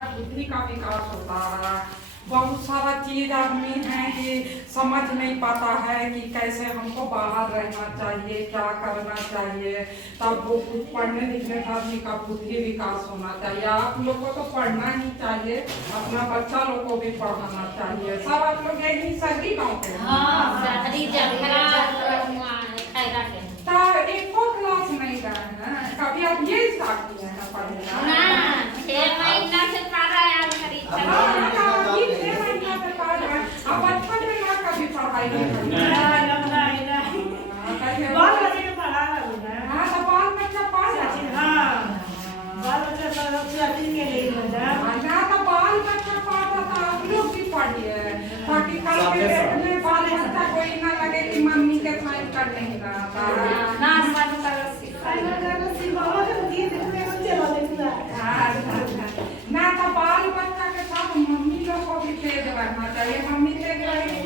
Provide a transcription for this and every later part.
बुद्धि का विकास होता है। बहुत सारा चीज आदमी है कि समझ नहीं पाता है कि कैसे हमको बाहर रहना चाहिए, क्या करना चाहिए। तब वो कुछ पढ़ने लिखने का आदमी का बुद्धि विकास होना चाहिए। आप लोग को तो पढ़ना ही चाहिए, अपना बच्चा लोग को भी पढ़ाना चाहिए। सब आप लोग यही शहरी गाँव के एक क्लास नहीं गए हैं कभी? आप ये स्टार्ट किए हैं पढ़ना? अब बचपन में ना कभी पढ़ाई नहीं बाल बच्चा पढ़ बाल बच्चा पढ़ता था। आप लोग भी पढ़िए ताकि कल के डेट में बाल बच्चा कोई ना लगे कि मम्मी के साइन कर नहीं रहा ना। तो बाल बच्चा के साथ मम्मी लोग को भी तेज रहना चाहिए। मम्मी तेज रहेगी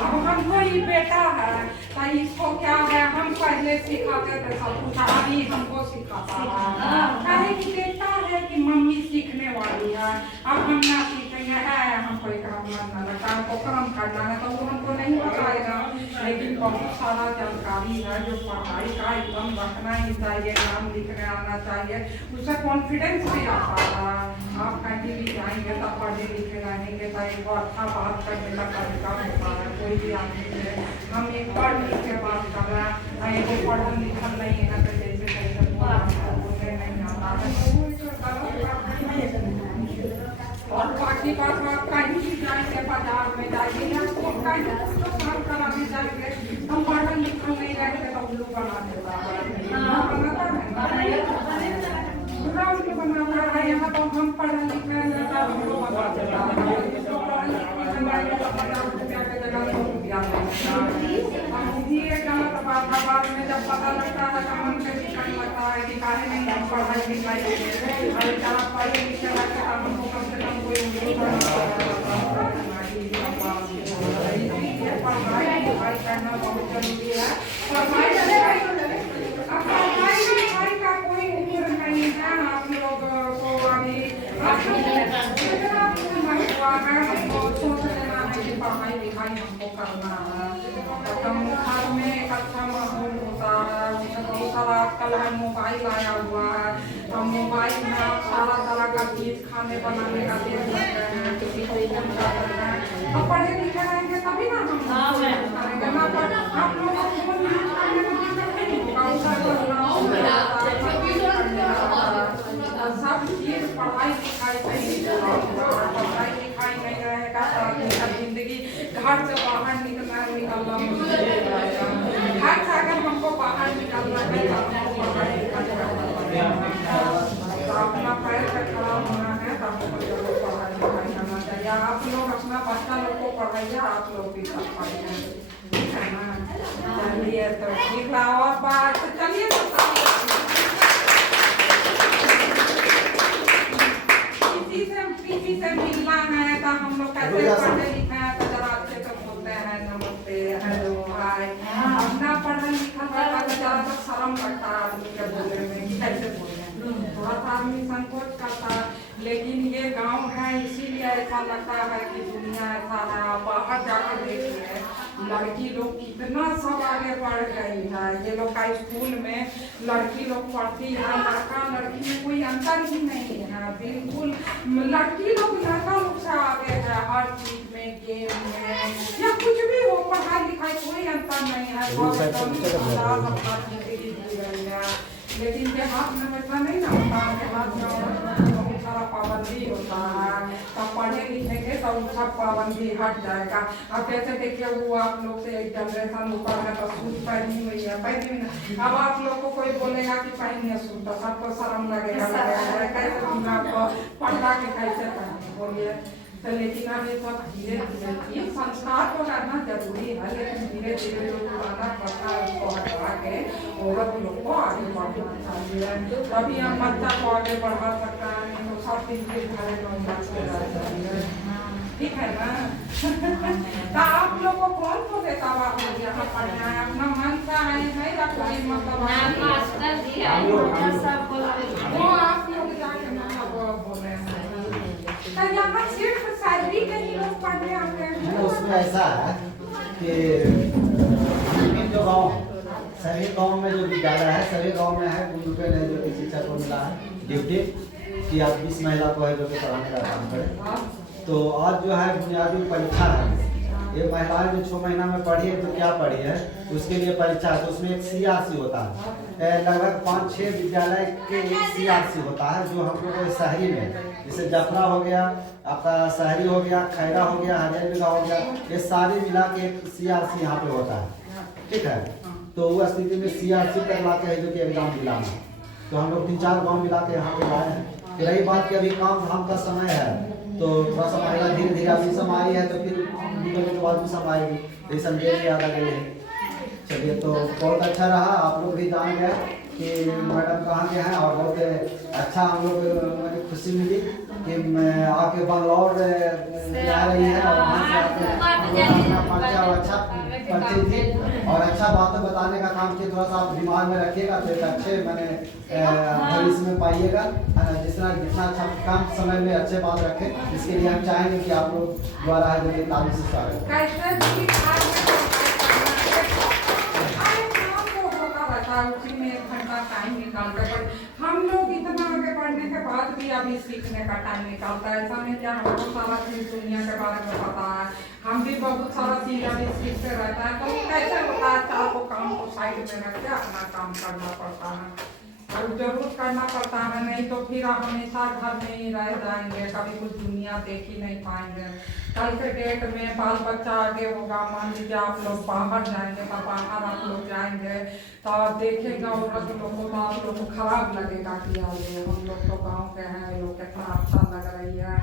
अब हमको ये बेटा है तो इसको क्या है, हम पहले सिखाते थे सब कुछ, अभी हमको सिखाता है। कहे कि बेटा है कि मम्मी सीखने वाली है, अब हम ना सीखेंगे है हमको एक काम करना लगता है, हमको काम करना है तो वो हमको नहीं बताएगा। लेकिन बहुत सारा जानकारी है जो पढ़ाई का एकदम रखना ही चाहिए, नाम लिखने आना चाहिए, उससे कॉन्फिडेंस भी आता है। आप कहीं भी जाएंगे तो पढ़े लिखे रहेंगे तो एक अच्छा बात करने का तरीका होता है। कोई भी आदमी से हम एक पढ़ लिख के बात कर रहे हैं, एक पढ़ल लिखल नहीं है तो जैसे कैसे बोलने नहीं आता है। और बाकी बात आप कहीं भी जाएंगे, बाजार में जाएंगे या कहीं तो काम कराने जाएंगे, हम पढ़ल लिखल नहीं रहेंगे तो उल्लू बना देता है। यहाँ तो हम पढ़े लिखे बाद में जब पता लगता है तो मन से दिक्कत लगता है कि काहे नहीं हम पढ़ाई लिखाई पढ़े लिखे रहते हमको कम से कम कोई पढ़ाई लिखाई करना बहुत जरूरी है। पढ़ाई का कोई उम्र नहीं है। आप लोग को अभी सोच लेना है कि पढ़ाई लिखाई हमको करना है। घर में एक अच्छा माहौल होता है। उसमें बहुत सारा आजकल है मोबाइल आया हुआ है, तो मोबाइल में आप सारा तरह का चीज खाने बनाने का देख सकते हैं, किसी को फोन कर सकते हैं। तो पढ़े लिखे रहेंगे तभी ना हम करेंगे ना। पर आप लोग फोन यूज करने में सब चीज पढ़ाई लिखाई पढ़ाई लिखाई नहीं रहेगा तो जिंदगी घर से बाहर निकलना मुश्किल है। घर से अगर हमको बाहर निकलना है तो हमको पढ़ाई लिखाई अपना पैर पे खड़ा होना है तो हमको पढ़ाई लिखाई करना चाहिए। आप लोग अपना बच्चा लोग को पढ़ाइए, आप लोग भी कर पाइए, ठीक है ना? चलिए तो ठीक है। और बात चलिए किसी से मिलना है तो हम लोग कैसे पढ़े लिखे हैं तो जरा अच्छे से बोलते हैं, नमस्ते, हेलो, हाय। अपना पढ़ा लिखा रहता तो जरा सा शर्म लगता है आदमी के बोलने में कि कैसे बोले, थोड़ा सा आदमी संकोच करता है। लेकिन ये गांव है इसीलिए ऐसा लगता है कि दुनिया ऐसा है। आप बाहर जाकर देखिए लड़की लोग कितना सब आगे बढ़ गई है। ये लोग का स्कूल में लड़की लोग पढ़ती है, लड़का लड़की में कोई अंतर ही नहीं है बिल्कुल। लड़की लोग लड़का लोग से आगे है हर चीज में, गेम में या कुछ भी हो, पढ़ाई लिखाई कोई अंतर नहीं है। लेकिन देहात में वैसा नहीं ना होता। देहात में बहुत सारा पाबंदी होता है, तब पढ़े लिखेंगे तो सब पाबंदी हट जाएगा। अब जैसे देखिए वो आप लोग से एक जनरेशन ऊपर है तो सूट पहनी हुई है, पहनी हुई। अब आप लोग को कोई बोलेगा कि पहनिए सूट तो सबको शर्म लगेगा, कैसे तुम आपको पर्दा के कैसे पहने बोलिए। तो लेकिन अब ये सब धीरे धीरे संस्कार तो रहना जरूरी है, लेकिन धीरे धीरे जो पुराना प्रथा है उसको हटा के औरत लोग को आगे बढ़ना चाहिए, तभी हम बच्चा को आगे बढ़ा सकता है। नहीं तो सब दिन के घरे में चाहिए, ठीक है ना? तो आप लोग को कौन को देता बात यहाँ पढ़ना है? अपना मन से आए हैं या कोई मतलब वो आप लोग जाके यहाँ सिर्फ सैलरी के ही लोग पढ़ने आते हैं। उसमें ऐसा है कि जो गाँव सभी गांव में जो विद्यालय है सभी गांव में है गुरुकुल है जो कि शिक्षा को मिला है ड्यूटी कि आप 20 महिला को है जो कि पढ़ाने का काम करें। तो आज जो है बुनियादी परीक्षा है, ये महिलाएं जो 6 महीना में पढ़ी है तो क्या पढ़ी है उसके लिए परीक्षा है। तो उसमें एक CRC होता है, लगभग 5-6 विद्यालय के एक CRC होता है जो हम लोग को शहरी में, जैसे जफरा हो गया, आपका शहरी हो गया, खैरा हो गया, हरियाणा हो गया, ये सारे मिला के एक CRC यहाँ पे होता है, ठीक है। तो वो स्थिति में CRC करवाते हैं जो कि एग्जाम दिलाना। तो हम लोग 3-4 गाँव मिला के यहाँ पे आए हैं। फिर रही बात कि अभी काम धाम का समय है तो थोड़ा सा महिला धीरे धीरे अभी समय आई है तो फिर निकलने के बाद भी समय आएगी, यही संदेश याद आ गए। चलिए तो बहुत अच्छा रहा, आप लोग भी जान गए कि मैडम कहाँ के हैं और बहुत अच्छा हम लोग मुझे खुशी मिली कि मैं आके बंगलौर जा रही है और वहाँ से अपना परिचय और अच्छा परिचय थी और अच्छा बातें बताने का काम किया। थोड़ा सा आप दिमाग में रखिएगा तो एक अच्छे मैंने भविष्य में पाइएगा, जितना अच्छा कम समय में अच्छे बात रखें, इसके लिए हम चाहेंगे कि आप लोग द्वारा है जो ताली से स्वागत। उसी में 1 घंटा टाइम निकाल कर हम लोग इतना आगे बढ़ने के बाद भी अभी सीखने का टाइम निकालता है। ऐसा नहीं क्या हमको सारा चीज दुनिया के बारे में पता है, हम भी बहुत सारा चीज अभी सीखते रहता है। तो कैसे होता है 4 को काम को साइड में रख के अपना काम करना पड़ता है और जरूर करना पड़ता है, नहीं तो फिर हमेशा घर में ही रह जाएंगे, कभी कुछ दुनिया देख ही नहीं पाएंगे। कल के डेट में बाल बच्चा आगे होगा, मान लीजिए आप लोग बाहर जाएंगे तो बाहर आप लोग जाएंगे तो देखेगा औरत लोग को तो आप लोग को खराब लगेगा कि यार हम लोग तो गाँव के हैं, ये लोग कितना अच्छा लग रही है।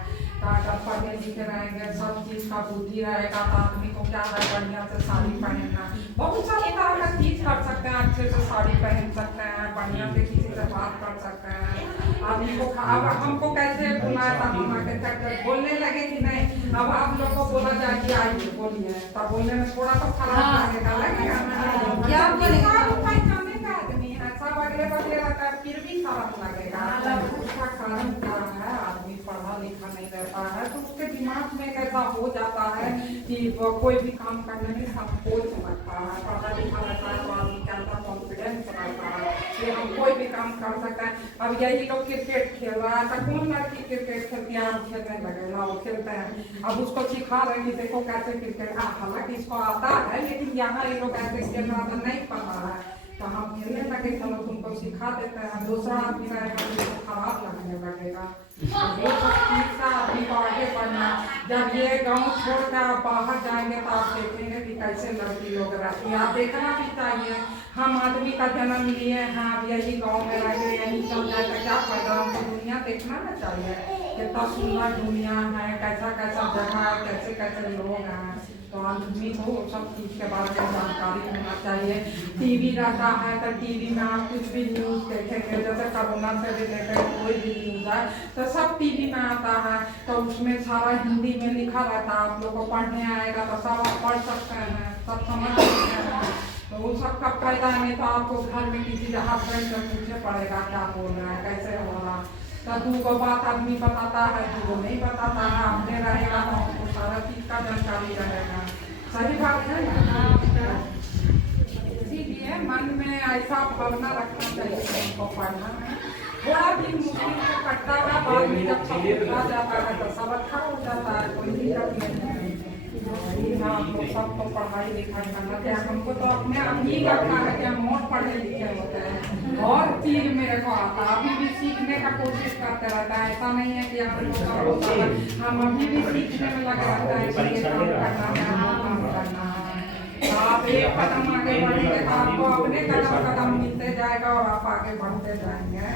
अगर पढ़े लिखे रहेंगे, सब चीज़ का बुद्धि रहेगा तो आदमी को क्या है बढ़िया से साड़ी पहनना, बहुत सारी तरह का चीज़ कर सकते हैं, अच्छे से साड़ी पहन सकते हैं, बढ़िया से किसी से बात कर सकते हैं। आदमी को अब हमको कैसे बुलाया था हम आके बोलने लगे कि नहीं, अब आप लोग को बोला जाए कि आइए बोलिए, तब बोलने में थोड़ा तो खराब लगेगा आदमी है, सब अगले बगले रहता है फिर भी खराब लगेगा। उसका कारण क्या है, आदमी पढ़ा लिखा नहीं रहता है तो उसके दिमाग में कैसा हो जाता है कि कोई भी काम करने में संकोच लगता है। पढ़ा लिखा रहता है तो आदमी के अंदर कॉन्फिडेंस रहता है कि हम कोई भी काम कर सकते हैं। अब यही लोग क्रिकेट खेल रहा है तो कौन लड़की क्रिकेट खेलती है, हम खेलने लगे ना, वो खेलते हैं। अब उसको सिखा रहे हैं देखो कैसे क्रिकेट, हालांकि इसको आता है लेकिन यहाँ ये लोग ऐसे खेल रहा था नहीं पता है तो हम खेलने लगे, चलो तुमको सिखा देते हैं। दूसरा आदमी रहेगा तो खराब लगने लगेगा। तीसरा आदमी को आगे बढ़ना, जब ये गांव छोड़कर बाहर जाएंगे तो आप देखेंगे कि कैसे लड़की लोग रहती है। आप देखना भी चाहिए, हम आदमी का जन्म लिए हैं, अब यही गांव में रहेंगे, यही चल जाए तो क्या फायदा, हमको दुनिया देखना ना चाहिए, कितना सुंदर दुनिया है, कैसा कैसा जगह है, कैसे कैसे लोग हैं। तो आदमी को सब चीज़ के बारे में जानकारी होना चाहिए। टीवी रहता है तो टीवी में आप कुछ भी न्यूज़ देखेंगे, जैसे कोरोना से रिलेटेड कोई भी न्यूज़ है तो सब टीवी में आता है, तो उसमें सारा हिंदी में लिखा रहता है। आप लोग को पढ़ने आएगा तो सब आप पढ़ सकते हैं, सब समझ सकते हैं। तो वो सब का फायदा नहीं तो आपको घर में किसी हस्बैंड से पूछने पड़ेगा क्या बोल रहा है, कैसे हो रहा। तो 2 बात आदमी बताता है, 2 नहीं बताता है, अपने रहेगा तो हमको सारा चीज़ का जानकारी रहेगा। सही बात है ना? इसीलिए मन में ऐसा भावना रखना चाहिए हमको पढ़ना है। थोड़ा भी मुश्किल से कटता है, बाद में जब सब आ जाता है तो सब अच्छा हो जाता है, कोई दिक्कत नहीं है। हम लोग सबको पढ़ाई लिखाई करना चाहिए। हमको तो अपने आप ही लगता है कि हम बहुत पढ़े लिखे होते हैं और चीज मेरे को आता, अभी भी सीखने का कोशिश करते रहता है। ऐसा नहीं है कि हम अभी भी सीखने में लगे रहता है कि ये काम करना है, वो काम करना है। आप एक कदम आगे बढ़ेंगे तो आपको अपने कदम मिलते जाएगा और आप आगे बढ़ते जाएंगे।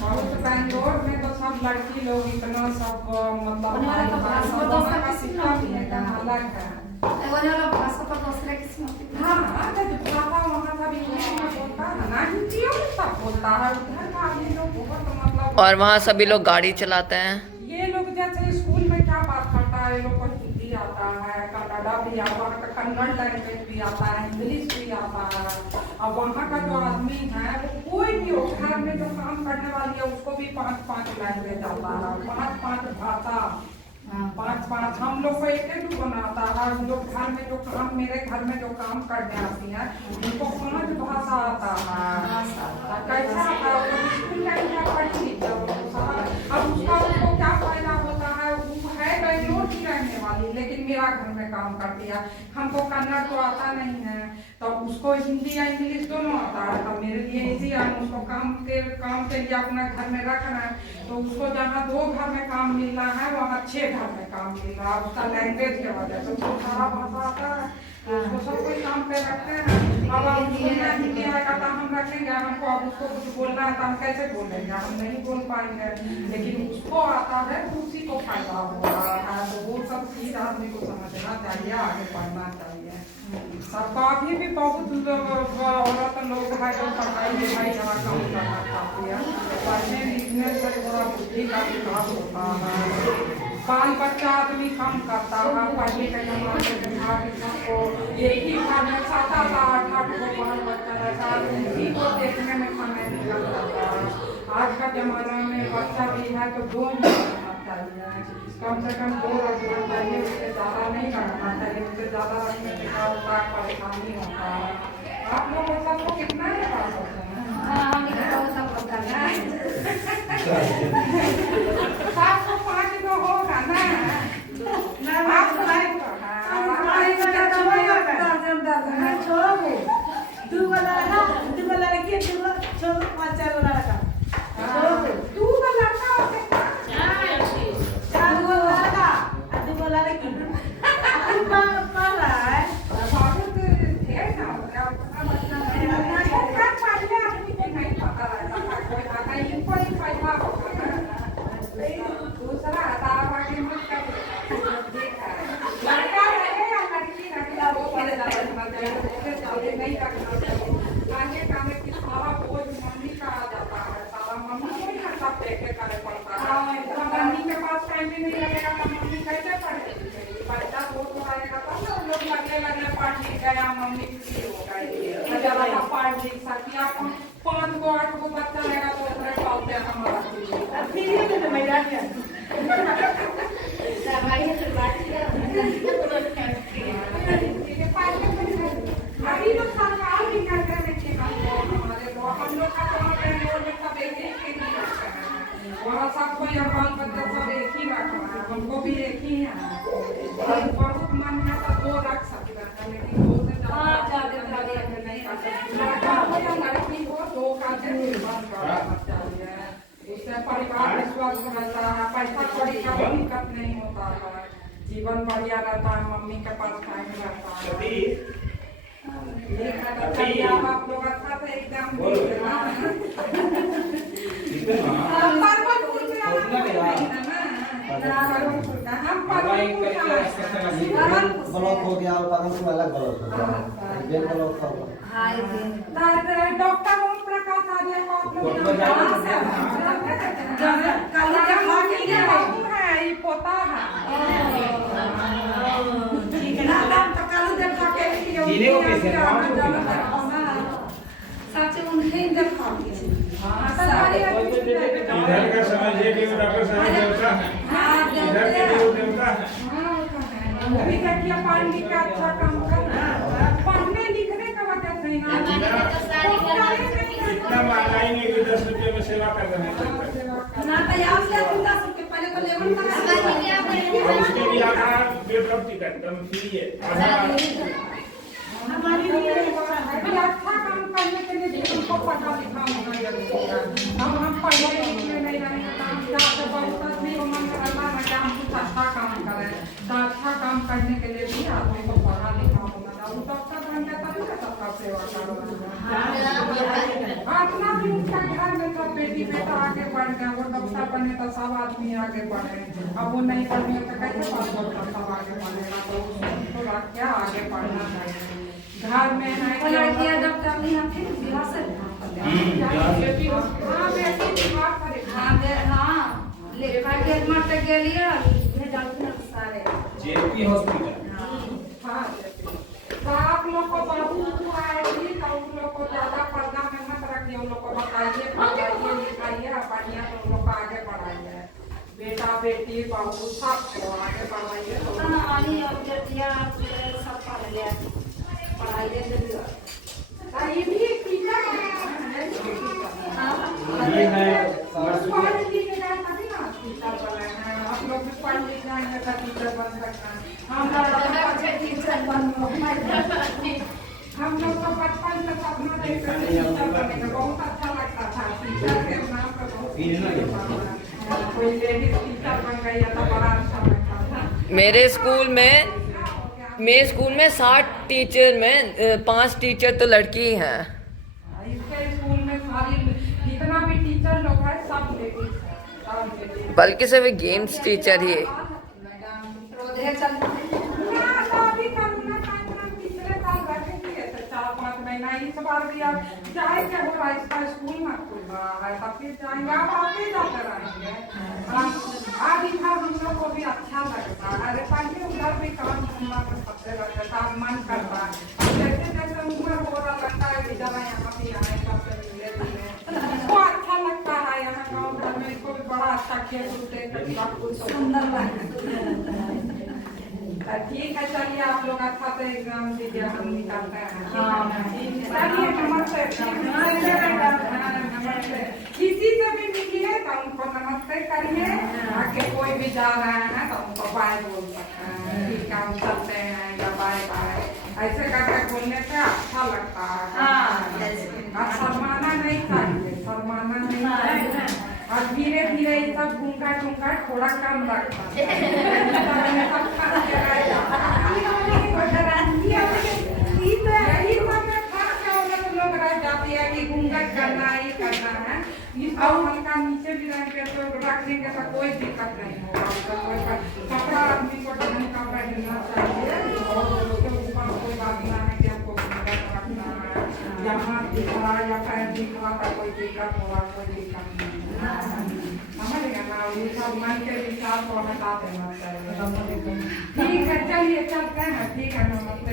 बहुत बैंगलोर में तो सब लड़की लोग इतना सब मतलब का सिक्का भी है अलग है। हाँ वहाँ सब इंग्लिश में बोलता है ना, हिंदियों में सब बोलता है। उधर का आदमी लोग बहुत मतलब, और वहाँ सभी लोग गाड़ी चलाते हैं। ये लोग जैसे स्कूल में क्या बात करता है, ये लोग को हिंदी आता है, कन्नड़ा भी आता है, कन्नड़ लैंग्वेज भी आता है, इंग्लिश भी आता है। अब वहाँ का जो आदमी है वो कोई भी हो, घर में जो काम करने वाली है उसको भी 5-5 लैंग्वेज आता है, 5-5 भाषा, 5-5 हम लोग को एक बनाता है। जो घर में जो काम, मेरे घर में जो काम करने आती है उनको 5 भाषा आता है। कैसा आता है स्कूल टाइम में पढ़ती है। अब उसका उसको क्या फायदा होता है, वो है बेंगलोर की रहने वाली लेकिन मेरा घर में काम करती है। हमको कन्नड़ तो आता नहीं है तो उसको हिंदी या इंग्लिश दोनों आता है। तो मेरे लिए इजी है, उसको काम के लिए अपना घर में रखना है तो उसको जहाँ 2 घर में काम मिलना है वहाँ 6 घर में काम मिल रहा है। उसका लैंग्वेज के वजह से उसको सारा भाषा आता है, उसको सब कोई काम पे रखते हैं। अब हिंदी आएगा तो हम रखेंगे, हमको अब उसको कुछ बोलना है तो हम कैसे बोलेंगे, हम नहीं बोल पाएंगे। लेकिन उसको आता है तो उसी को फायदा हो रहा है। तो वो सब चीज आदमी को समझना चाहिए, आगे बढ़ना चाहिए। सबका अभी भी बहुत औरत लोग है जो पढ़ाई लिखाई जरा कम करना चाहती है। पढ़ने लिखने से थोड़ा बुद्धि का विकास होता है। बाल बच्चा आदमी कम करता है। पहले के जमाने में सबको एक ही घर में 7-8 को बाल बच्चा रहता है, उसी को देखने में समय निकल जाता है। आज का जमाना में बच्चा भी है तो 2 ही रखना चाहिए, कम से कम 2 रखना चाहिए, उससे ज़्यादा नहीं रखना चाहिए। उससे ज़्यादा रखने से क्या होता है, परेशानी होता है। आप लोग सबको कितना है पास होते हैं? आपको 5 तो होगा ना, आपको दूसरा लड़का रहे या लड़की रहे वो पहले रखना चाहिए, जल्दी नहीं रखना चाहिए। आगे कामे की सारा बोझ मम्मी का आ जाता है, सारा मम्मी को ही सब देखे करे पड़ता है। मम्मी के पास टाइम भी नहीं लगेगा तो मम्मी कैसे पढ़ेगी? बच्चा बहुत पढ़ेगा तब ना लोग लगे पढ़ लिख गया, मम्मी खुशी हो गई, जरा पढ़ लिख सकती। आप 5 को 8 को बच्चा रहेगा तो उसमें पालते हमारा अभी तो सरकार भी कर रहे हैं हमारे हम लोग का सब एक ही नहीं रखते हैं, वहाँ सब कोई बाल बच्चा सब एक ही रखा है, हमको भी एक ही है। बहुत मन है तो 2 रख सकते हैं लेकिन 2 से ज़्यादा नहीं रख सकते। लड़का हो या लड़की हो 2 का निर्माण करना चाहिए, उससे परिवार स्वस्थ रहता है, पैसा कौड़ी का भी दिक्कत नहीं होता है, जीवन बढ़िया रहता है, मम्मी के पास टाइम रहता है। आप लोग अच्छा से एग्जाम ब्लॉक हो गया और पागलपुर अलग ब्लॉक हो गया, जेल ब्लॉक हो गया। डॉक्टर ओम प्रकाश आर्य को आप लोग है, ये पोता है। इधर का समझिए कि डॉक्टर साहब देवता इधर के देवता अभी देखिए पढ़ लिख के अच्छा काम कर, पढ़ने लिखने का वजह से इतना महंगाई नहीं कि 10 रुपये में सेवा कर रहे हैं उसके लिए आधार बेड्रॉप टिकट कम फ्री है। हमारी अच्छा काम करने के लिए उनको पढ़ा लिखा होना जरूरी है। अब हम पढ़े लिखे नहीं रहेंगे तो हम क्या से बहुत भी मन करता है कि हम कुछ अच्छा काम करें, तो अच्छा काम करने के लिए भी आदमी को पढ़ा लिखा होना चाहिए। वो डॉक्टर बन गया तभी ना सबका सेवा करो। अपना भी उनका घर में सब बेटी बेटा आगे बढ़ गया, वो डॉक्टर बने तो सब आदमी आगे बढ़े। अब वो नहीं बने तो कैसे बात बोलता सब आगे बढ़ेगा? तो उसको रख के आगे बढ़ना चाहिए। घर में लड़कियां डॉक्टर नहीं आती बिहार से जेपी हॉस्पिटल आप लोग को बाबू आएगी तो उन लोग को बचपन से सपना देखते थे टीचर बनने का, बहुत अच्छा लगता था। टीचर के नाम पर बहुत कोई लेडीज टीचर बन गई है तो बड़ा अच्छा लगता था। मेरे स्कूल में 60 टीचर में 5 टीचर तो लड़की हैं। इसके स्कूल में सारी जितना भी टीचर लोग हैं सब लेडीज हैं। बल्कि सिर्फ गेम्स टीचर ही है। इस बार भी आप जाएंगे हो रहा है, इसका स्कूल मत खुल रहा है, तब फिर जाएंगे आप आगे जाते रहेंगे। आज इधर हम लोग को भी अच्छा लगता है। अरे पहले उधर भी काम घूमना तो सबसे लगता था, मन करता है। जैसे जैसे उम्र हो रहा लगता है कि जरा यहाँ भी आए सबसे मिले जुले, इसको अच्छा लगता है। यहाँ गाँव घर में इसको भी बड़ा अच्छा खेल कूदते सब कुछ सुंदर लगता है। ठीक है, चलिए आप लोग अच्छा से एग्जाम दीजिए, हम निकलते हैं। चलिए नमस्ते। किसी से भी मिलिए तो उनको नमस्ते करिए, आगे कोई भी जा रहे हैं तो उनको बाय बोल सकते हैं, ठीक है हम चलते हैं या बाय बाय ऐसे करके बोलने से अच्छा लगता है। और शर्माना नहीं चाहिए, शर्माना नहीं चाहिए। और धीरे धीरे ये सब घूंघट थोड़ा कम रखता लोग रह जाती है कि घूंघट करना ही करना है। और हल्का नीचे भी रहेंगे तो रखने का कोई दिक्कत नहीं होगा। कपड़ा आदमी को ढंग का पहनना चाहिए और उसके ऊपर कोई बात ना है कि हमको घूंघट रखना है, यहाँ दिख रहा या पैर दिख रहा का कोई दिक्कत होगा, कोई दिक्कत नहीं। समझ गए ना, ये सब मन के विचार को हटा देना चाहिए। ठीक है, चलिए चलते हैं। ठीक है, नमस्ते।